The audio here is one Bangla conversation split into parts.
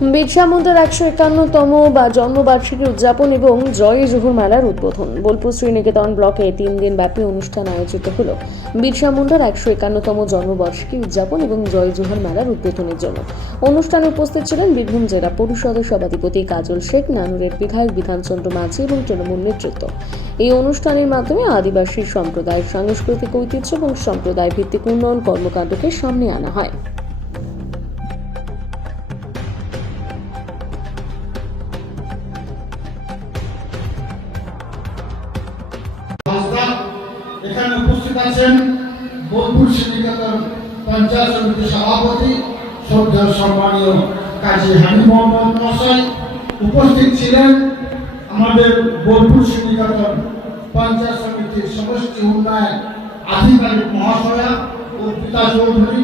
বিরসা মুন্ডার 151তম জন্মবার্ষিকী উদযাপন এবং জয় জোহর মেলার উদ্বোধন। বোলপুর শ্রীনিকেতন ব্লকে 3 দিন ব্যাপী অনুষ্ঠান আয়োজিত হল বিরসা মুন্ডার 151তম জন্মবার্ষিকী উদযাপন এবং জয় জোহর মেলার উদ্বোধনের জন্য। অনুষ্ঠানে উপস্থিত ছিলেন বীরভূম জেলা পরিষদের সভাধিপতি কাজল শেখ, নানুরের বিধায়ক বিধানচন্দ্র মাঝি এবং তৃণমূল নেতৃত্ব। এই অনুষ্ঠানের মাধ্যমে আদিবাসী সম্প্রদায়ের সাংস্কৃতিক ঐতিহ্য এবং সম্প্রদায় ভিত্তিক উন্নয়ন কর্মকাণ্ডকে সামনে আনা হয়। এখানে উপস্থিত আছেন বোলপুর শ্রীনিকেতন পঞ্চায়েত সমিতির সভাপতি শ্রদ্ধা সম্মানীয় কাজী হানি মোহাম্মদ মহাশয়। উপস্থিত ছিলেন আমাদের বোলপুর শ্রীনিকেতন পঞ্চায়েত সমিতির সমষ্টি উন্নয়ন আধিকারিক মহাশয়া ও পিতা চৌধুরী।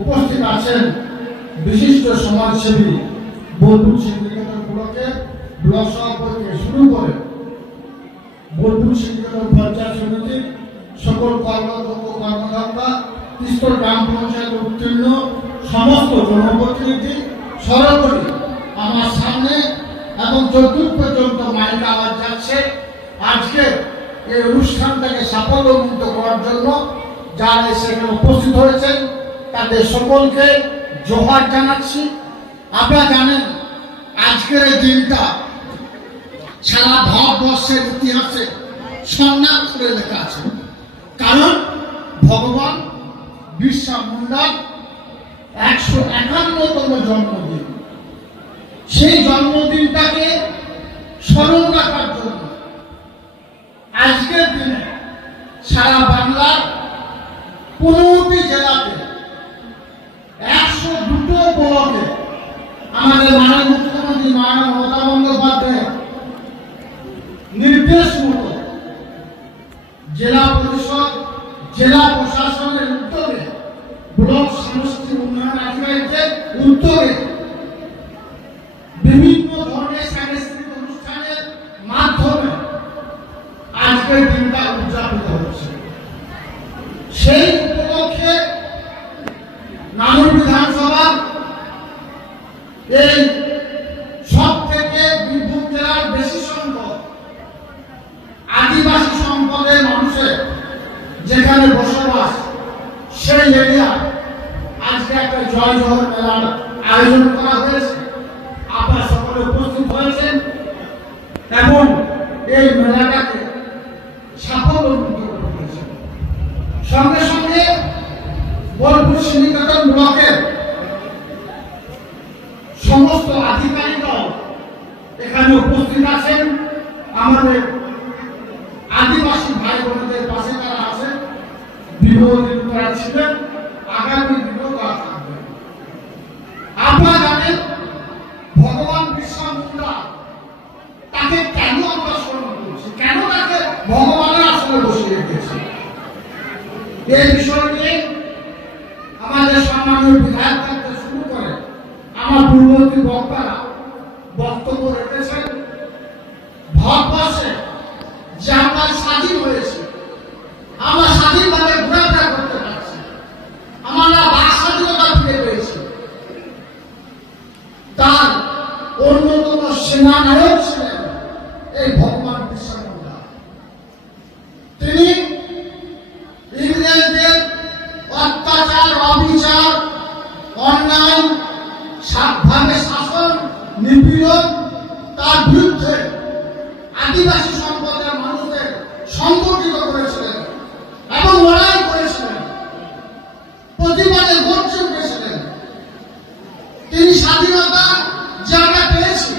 উপস্থিত আছেন বিশিষ্ট সমাজসেবী বোলপুর শ্রীনিকেতন ব্লক সভাপতি শুরু করে বোলপুর শ্রীনিকেতন পঞ্চায়েত সমিতির সকল কর্মদক্ষ কর্মকর্তা, তিস্তর গ্রাম পঞ্চায়েত উত্তীর্ণ সমস্ত জনপ্রতিনিধি সর্বোপরি আমার সামনে এবং চতুর্থ পর্যন্ত মাইক আওয়াজ যাচ্ছে। আজকে এই অনুষ্ঠানটাকে সাফল্যমণ্ডিত করার জন্য যারা সেখানে উপস্থিত হয়েছেন তাদের সকলকে জোহার জানাচ্ছি। আপনারা জানেন আজকের এই দিনটা সারা ভারতবর্ষের ইতিহাসে স্বর্ণাক্ষরে করে লেখা আছে, কারণ ভগবান বিরসা মুন্ডার 151তম জন্মদিন। সেই জন্মদিনটাকে স্মরণ রাখার জন্য আজকের দিনে সারা বাংলার 15টি জেলাতে 102টো ব্লকে আমাদের মাননীয় মুখ্যমন্ত্রী মাননীয় মমতা বন্দ্যোপাধ্যায় নির্দেশ মতো জেলা পরিষদ, জেলা প্রশাসনের উদ্যোগে, ব্লক সমষ্টি উন্নয়ন আধিকারিকদের উদ্যোগে বিভিন্ন ধরনের সাংস্কৃতিক অনুষ্ঠানের মাধ্যমে আজকের দিনটা উদযাপিত হচ্ছে। সেই উপলক্ষে নানুর বিধানসভা এই সব থেকে বীরভূম জেলার বেশি সংখ্যক আদিবাসী সম্প্রদায়ের মানুষের যেখানে বসবাস, সেই এরিয়া আজকে একটা জয় জোহর মেলার আয়োজন করা হয়েছে। আপনারা সকলে উপস্থিত হয়েছেন এবং এই মেলাটাকে সাফল্যমণ্ডিত করেছেন। সঙ্গে সঙ্গে বোলপুর শ্রীনিকেতন ব্লকের সমস্ত আধিকারিকরাও এখানে উপস্থিত আছেন। আমাদের আদিবাসী ভাই বোনদের পাশে তারা আছেন, বিরোধী তারা ছিলেন, আগামী দিনেও তারা থাকবেন। আপনারা জানেন ভগবান বিরসা মুন্ডা, তাকে কেন আমরা স্মরণ করছি, কেন তাকে ভগবানের আসনে বসিয়ে রেখেছি, এই বিষয় নিয়ে আমাদের সম্মানীয় বিধায়ক থেকে শুরু করে আমার পূর্ববর্তী বক্তারা বক্তব্য রেখেছেন। ভারতবর্ষে যে আমরা স্বাধীন হয়েছি, আমরা স্বাধীনভাবে ঘোরাফেরা করতে পারছি, আমরা বাক স্বাধীনতা ফিরে পেয়েছি, তার অন্যতম সেনানায়ক ছিলেন এই ভগবান বিরসা মুন্ডা। তিনি ইংরেজদের অত্যাচার, অবিচার, অন্যায়, ভাবে শাসন, নিপীড়ন, তার বিরুদ্ধে আদিবাসী সম্প্রদায়ের মানুষদের সংগঠিত করেছিলেন এবং লড়াই করেছিলেন, প্রতিবাদে গর্জে উঠেছিলেন। তিনি স্বাধীনতা যে আমরা পেয়েছি,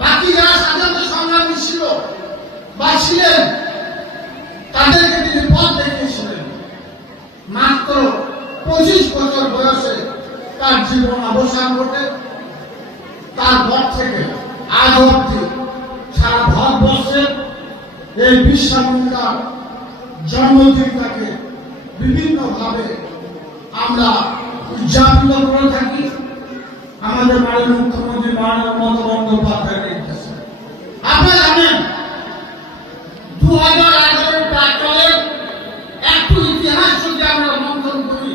বাকি যারা স্বাধীনতা সংগ্রামী ছিল বা ছিলেন তাদেরকে তিনি পথ দেখিয়েছিলেন। মাত্র 25 বছর বয়সে তার জীবন অবসান ঘটে। তারপর থেকে আজ অবধি সারা ভারতবর্ষে এই বিরসা মুন্ডার জন্মদিনটাকে বিভিন্নভাবে আমরা উদযাপিত করে থাকি। আমাদের মাননীয় মুখ্যমন্ত্রী মাননীয় মমতা বন্দ্যোপাধ্যায়ের নির্দেশে আপনারা জানেন 2011 প্রাক্কালের একটু ইতিহাস যদি আমরা মন্থন করি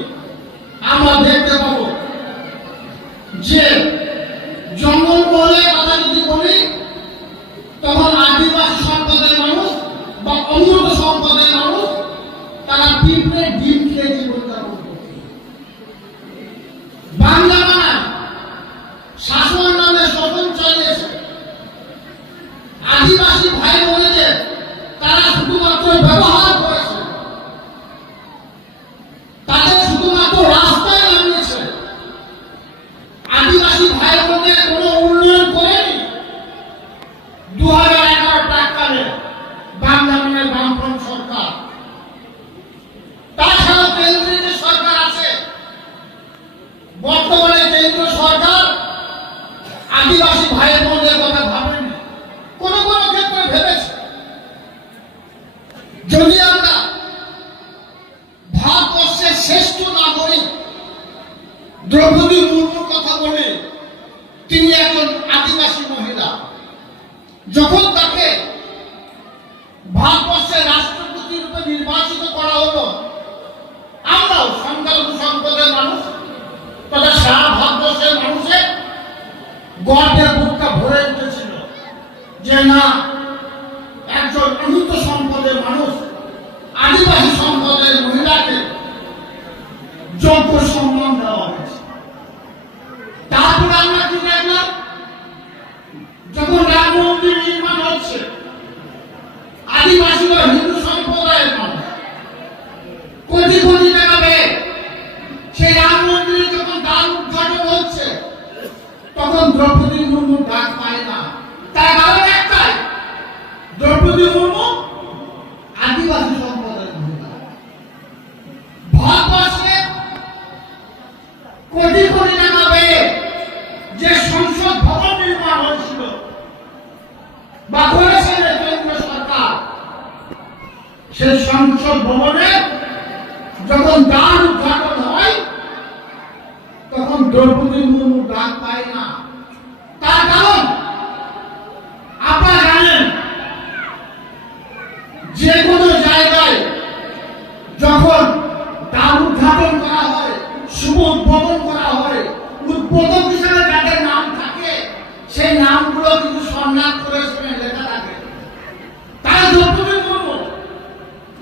আমরা দেখতে পাবো যে বর্তমানে কেন্দ্র সরকার আদিবাসী ভাই বোনদের কথা ভাবেনি, কোন কোন ক্ষেত্রে ভেবেছে। যদি আমরা ভারতবর্ষের শ্রেষ্ঠ নাগরিক দ্রৌপদী মুর্মুর কথা বলি, তিনি একজন আদিবাসী মহিলা। যখন তাকে ভারতবর্ষের রাষ্ট্রপতি রূপে নির্বাচিত করা হলো, আমরাও সংখ্যালঘু সম্প্রদায়ের মানুষ তথা সারা ভারতবর্ষের মানুষের গর্বের বুকটা ভরে উঠেছিল যে না, একজন অনন্ত সম্পদের মানুষ, আদিবাসী সম্পদের মহিলাকে যোগ্য সম্মান দেওয়া হয়েছে। তারপরে আমরা কি দেখলাম, যখন রাম মন্দির নির্মাণ হচ্ছে, আদিবাসীরা হিন্দু সম্প্রদায়ের মানুষ কোটি কোটি টাকা ব্যয় সেই রাম মন্দিরে যখন দ্বার উদ্ঘাটন হচ্ছে, তখন দ্রৌপদী মুর্মু ডাক পায় না। তার কারণ একটাই, দ্রৌপদী মুর্মু আদিবাসী সম্প্রদায়ের মহিলা। ভারতবর্ষে কোটি কোটি টাকা ব্যয়ে যে সংসদ ভবন নির্মাণ হয়েছিল বা করেছিল কেন্দ্র সরকার, সেই সংসদ ভবনে যখন দ্বার উদ্ঘাটন হয়, তখন দ্রৌপদী মুর্মু ডাক পায় না। তার কারণ আপনারা জানেন, যে কোনো জায়গায় যখন দ্বার উদ্ঘাটন করা হয়, শুভ উদ্বোধন করা হয়, উদ্বোধক হিসেবে যাদের নাম থাকে, সেই নামগুলো কিন্তু সম্মান করে সেখানে লেখা থাকে। তাই দ্রৌপদী মুর্মু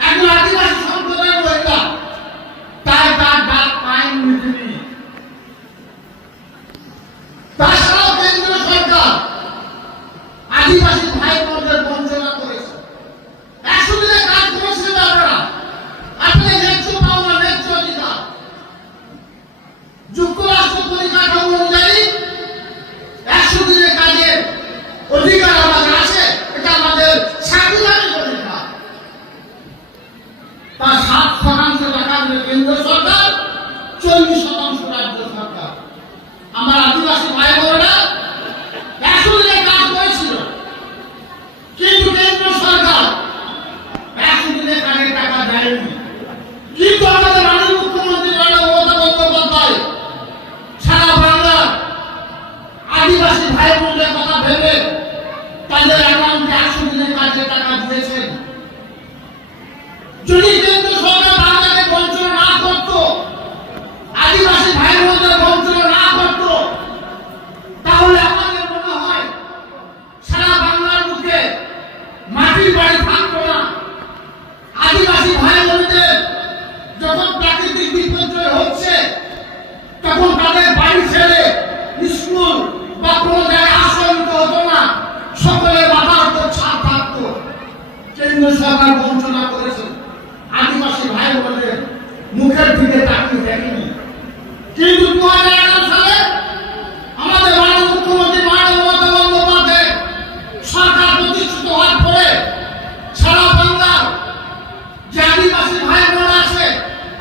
একজন আদিবাসী সম্প্রদায়ের মহিলা, তাই তার ডাক পায়নি তিনি। তাছাড়াও কেন্দ্র সরকার আদিবাসী ভাই বোনদের বঞ্চনা করেছে। 100 দিনে কাজ করেছিলেন আপনারা, আপনাদের ন্যায্য পাওনা, ন্যায্য অধিকার যুক্তরাষ্ট্র পরিকাঠামো অনুযায়ী 100 দিনের কাজের অধিকার আমাদের আছে। এটা আমাদের সাংবিধানিক অধিকার। তার 7% টাকা দিলে কেন্দ্র সরকার, 40% রাজ্য সরকার। আমার আদিবাসী ভাই বোনেরা 100 দিনে কাজ করেছিল, কিন্তু কেন্দ্র সরকার 100 দিনের কাজের টাকা দেয়নি। কিন্তু আমাদের মাননীয় মুখ্যমন্ত্রী মমতা বন্দ্যোপাধ্যায় সারা বাংলার আদিবাসী ভাই বোনদের কথা ভেবে তাদের অ্যাকাউন্টে 100 দিনের কাজের টাকা দিয়েছেন। যদি কেন্দ্র সরকার বাংলাকে বঞ্চনা না করত, আদিবাসী ভাই বোনদের বঞ্চনা না করত, তাহলে আমাদের মনে হয় সারা বাংলার বুকে মাটির বাড়ি থাকতো না। আদিবাসী ভাই বোনদের যখন প্রাকৃতিক বিপর্যয় হচ্ছে, তখন তাদের বাড়ি ছেড়ে স্কুল বা কোনো জায়গায় আশ্রয় নিতে হতো না, সকলের মাথার উপর ছাদ থাকতো। কেন্দ্র সরকার বঞ্চনা করেছে, আদিবাসী ভাই বোনদের মুখের দিকে তাকিয়ে দেখেনি। কিন্তু 2011 সালে আমাদের মাননীয় মুখ্যমন্ত্রী মমতা বন্দ্যোপাধ্যায় সরকার প্রতিষ্ঠিত হওয়ার পরে সারা বাংলার যে আদিবাসী ভাই বোন আছে,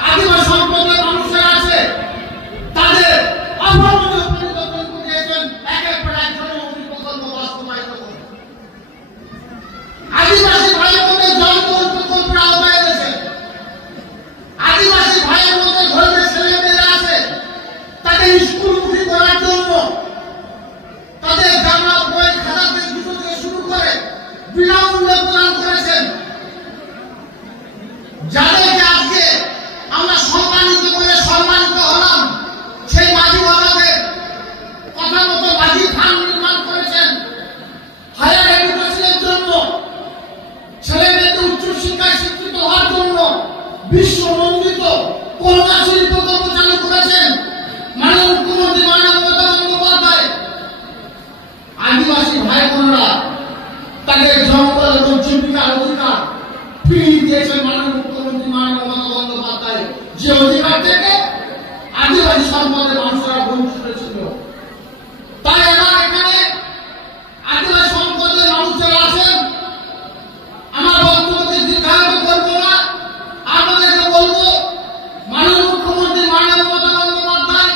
আদিবাসী সম্প্রদায়ের মানুষের আছে, তাদের অভাবনীয় পরিবর্তন করিয়েছেন। একের পর এক জনমুখী প্রকল্প বাস্তবায়িত করে আদিবাসী ভাই বোনদের জনমুখী প্রকল্পের আওতায় এনেছে। আদিবাসী ভাই বোনদের ঘরে ছেলে মেয়েরা আছে, তাদের স্কুলমুখী করার জন্য তাদের জামা, বই, খাতা থেকে জুতো থেকে শুরু করে বিনামূল্যে প্রদান করেছেন। যাদেরকে আজকে আমরা সম্মানিত করে সম্মানিত হলাম, সেই মাঝি বাবাদের কথা মতো মাঝি ফার্ম নির্মাণ করেছেন। হায়ার এডুকেশনের জন্য, ছেলে মেয়েদের উচ্চশিক্ষায় শিক্ষিত হওয়ার জন্য বিশ্বনন্দিত কন্যাশ্রী প্রকল্প চালু করেছেন মাননীয় মুখ্যমন্ত্রী মমতা বন্দ্যোপাধ্যায়। আদিবাসী ভাই বোনেরা তাদের জঙ্গল এবং জীবিকার অধিকার ফিরিয়ে দিয়েছেন মাননীয় মুখ্যমন্ত্রী মমতা বন্দ্যোপাধ্যায়, যে অধিকার থেকে আদিবাসী সম্প্রদায়ের মানুষরা বঞ্চিত ছিল। তাই আমার এখানে আদিবাসী সম্প্রদায়ের মানুষ যারা আছেন, আমার বক্তব্যকে দীর্ঘায়িত করবো না, আপনাদেরকে বলবো মাননীয় মুখ্যমন্ত্রী মমতা বন্দ্যোপাধ্যায়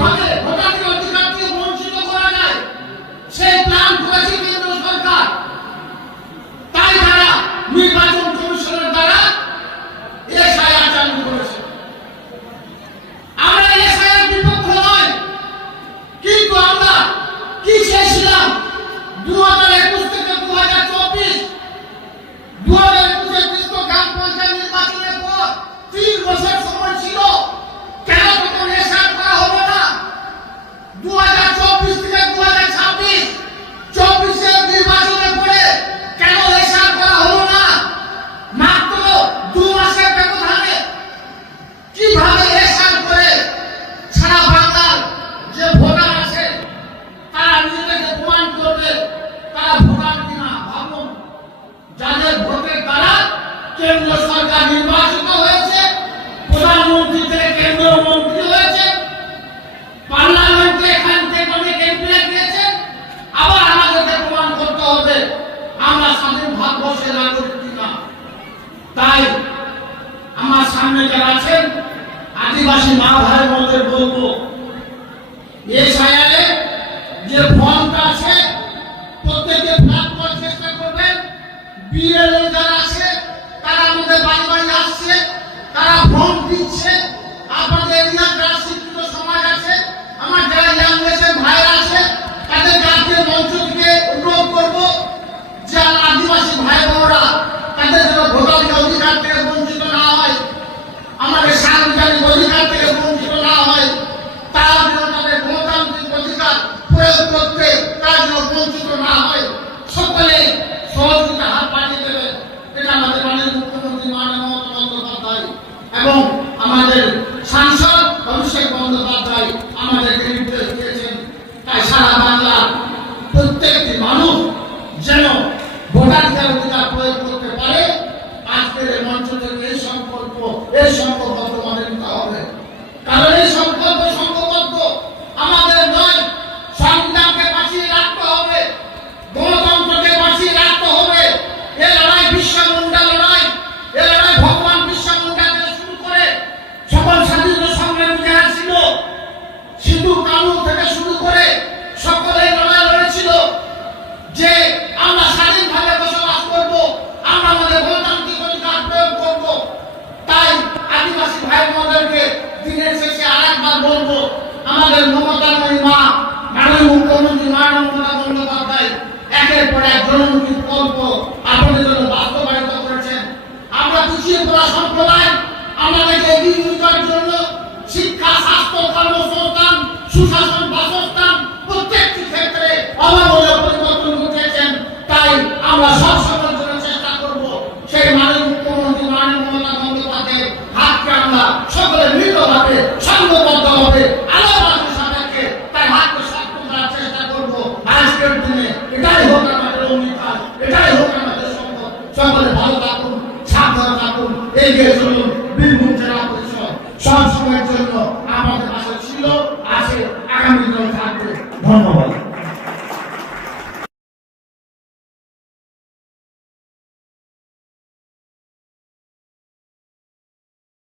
কিভাবে ভোটারকে অধিকার থেকে বঞ্চিত করা যায় সেই প্ল্যান করেছে কেন্দ্র সরকার। তাই তারা নির্বাচন কমিশনের দ্বারা এসআইআর চালু করেছে। আমরা এসআইআর বিপক্ষে নয়, কিন্তু আমরা কি চেয়েছিলাম 2021 থেকে 2024 2021 গ্রাম পঞ্চায়েত নির্বাচনের পর 3 বছর সময় ছিল, কেন তখন এসআইআর করা হলো না? 2024 থেকে 2026 24 নির্বাচনের পরে কেন এসআইআর করা হলো না? মাত্র 2 মাসের ব্যবধানে কিভাবে এসআইআর করে সারা বাংলার যে ভোটার আছে তারা নিজেদেরকে প্রমাণ করবে তারা ভোটার কিনা। ভাবুন, যাদের ভোটের দ্বারা কেন্দ্র সরকার নির্বাচিত হয়েছে, প্রধানমন্ত্রী থেকে কেন্দ্রীয় মন্ত্রী হয়েছে, পার্লামেন্টে এখান থেকে অনেক এমপিরা গিয়েছে, আবার আমাদেরকে প্রমাণ করতে হবে আমরা স্বাধীন ভারতবর্ষের নাগরিক কিনা। তাই আমার সামনে যারা আছেন আদিবাসী মা ভাই বোনদের বলবো, এসআইআর যে ফর্মটা আছে প্রত্যেকে ফিল করার চেষ্টা করবেন। বিএলও যারা আছে তারা আমাদের বাড়ি বাড়ি আসছে, তারা ফর্ম দিচ্ছে। আপনাদের এরিয়ার যারা শিক্ষিত সমাজ আছে, আমার যারা ইয়াং নেশন ভাইরা আছে, তাদের আজকে মঞ্চ থেকে অনুরোধ করবো যে আদিবাসী ভাই বোনরা তাদের যেন ভোটাধিকার অধিকার থেকে বঞ্চিত না হয়, আমাদের সাংবিধানিক অধিকার থেকে বঞ্চিত না হয়, তারা যেন তাদের গণতান্ত্রিক অধিকার প্রয়োগ করতে তারা যেন বঞ্চিত না হয়। সকলে সহযোগিতা হাত বাড়িয়ে দেবে, এটা আমাদের মাননীয় মুখ্যমন্ত্রী মাননীয় মমতা বন্দ্যোপাধ্যায় এবং আমাদের সাংসদ অভিষেক বন্দ্যোপাধ্যায় আমাদেরকে নির্দেশ দিয়েছেন। তাই সারা বাংলার প্রত্যেকটি মানুষ যেন ভোটাধিকার অধিকার প্রয়োগ করতে পারে, আজকের এই মঞ্চ থেকে এই সংকল্প আমাদের নিতে হবে। কারণ এই সংকল্প আমাদের নয়, সংবিধানকে বাঁচিয়ে রাখতে হবে, গণতন্ত্রকে বাঁচিয়ে রাখতে হবে। এ লড়াই বিরসা মুন্ডা লড়াই, এ লড়াই ভগবান বিরসা মুন্ডা থেকে শুরু করে সকল স্বাধীনতা সংগ্রামী যারা ছিল, সিধু কানু থেকে শুরু করে সকলে লড়াই লড়েছিল যে আমরা স্বাধীনভাবে বসবাস করব, আমরা আমাদের গণতান্ত্রিক অধিকার প্রয়োগ করব। তাই আদিবাসী ভাই বোনদেরকে দিনের শেষে আরেকবার বলবো, আমাদের মমতাময়ী মা মাননীয় মুখ্যমন্ত্রী মাননীয় মমতা বন্দ্যোপাধ্যায় একের পর এক জনমুখী প্রকল্প আপনাদের জন্য বাস্তবায়িত করেছেন। আমরা পিছিয়ে পড়া সম্প্রদায়, আমাদেরকে এগিয়ে নিয়ে যাওয়ার জন্য শিক্ষা, স্বাস্থ্য, কর্মসংস্থান, সুশাসন, বাসস্থান প্রত্যেকটি ক্ষেত্রে অভাবনীয় পরিবর্তন ঘটিয়েছেন। তাই আমরা সব সময়ের জন্য চেষ্টা করব সেই মাননীয় মুখ্যমন্ত্রী মাননীয় মমতা বন্দ্যোপাধ্যায়ের হাতকে আমরা সকলে মিলিতভাবে সংঘবদ্ধভাবে আলোচনার সাপেক্ষে তাই হাতকে শক্ত করার চেষ্টা করব। আজকের দিনে এটাই হোক আমাদের অঙ্গীকার, এটাই হোক আমাদের সংকল্প। সকলে ভালো থাকুন, সাবধানে থাকুন, এগিয়ে চলুন। বীরভূম জেলা পরিষদ সব সময়ের জন্য আমাদের পাশে ছিল, আছে, আগামী দিনেও